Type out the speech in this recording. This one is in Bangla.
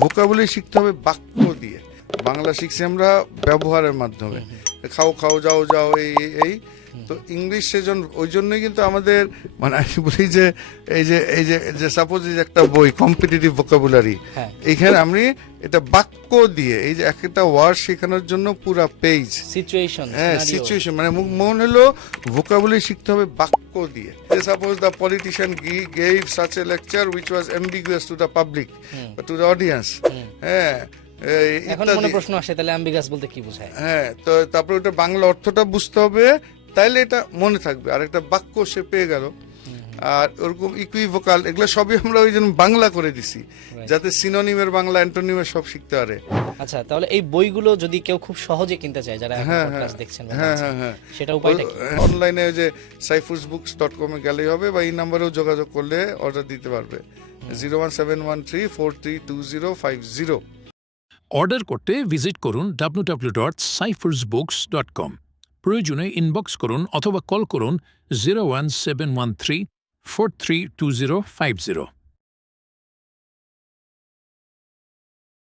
ভোকাবুলারি শিখতে হবে বাক্য দিয়ে। বাংলা শিখছি আমরা ব্যবহারের মাধ্যমে, খাও খাও যাও যাও এই তো ইংলিশ সেজন্য ওই জন্যই কিন্তু আমাদের মানে আমি বলি যে এই যে সাপোজ এই যে একটা বই কম্পিটিটিভ ভোকাবুলারি, এইখানে আমি এটা বাক্য দিয়ে এই যে একটা ওয়ার্ড শেখানোর জন্য পুরা পেজ সিচুয়েশন, সিচুয়েশন মানে মন হলো ভোকাবুলারি শিখতে হবে বাক্য দিয়ে। Suppose the politician gave such a lecture which was ambiguous to the public বা টু দ্য অডিয়েন্স। হ্যাঁ, এখন মনে প্রশ্ন আসে তাহলে অ্যাম্বিগাস বলতে কি বোঝায়? হ্যাঁ, তো তারপরে ওটা বাংলা অর্থটা বুঝতে হবে, তাইলে এটা মনে থাকবে। আর একটা বাক্য সে পেয়ে গেল। আর ওরকম ইকুইভোকাল এগুলো সবই আমরা ওই জন্য বাংলা করে দিছি যাতে সিনোনিমের বাংলা অ্যান্টোনিমের সব শিখতে পারে। আচ্ছা, তাহলে এই বইগুলো যদি কেউ খুব সহজে কিনতে চায়, যারা পডকাস্ট দেখছেন, সেটা উপায়টা কি? অনলাইনে ওই যে cyphersbooks.com এ গেলেই হবে, বা এই নম্বরেও যোগাযোগ করলে অর্ডার দিতে পারবে 01713432050। অর্ডার করতে ভিজিট করুন www.cyphersbooks.com। প্রয়োজনে ইনবক্স করুন অথবা কল করুন 01713432050।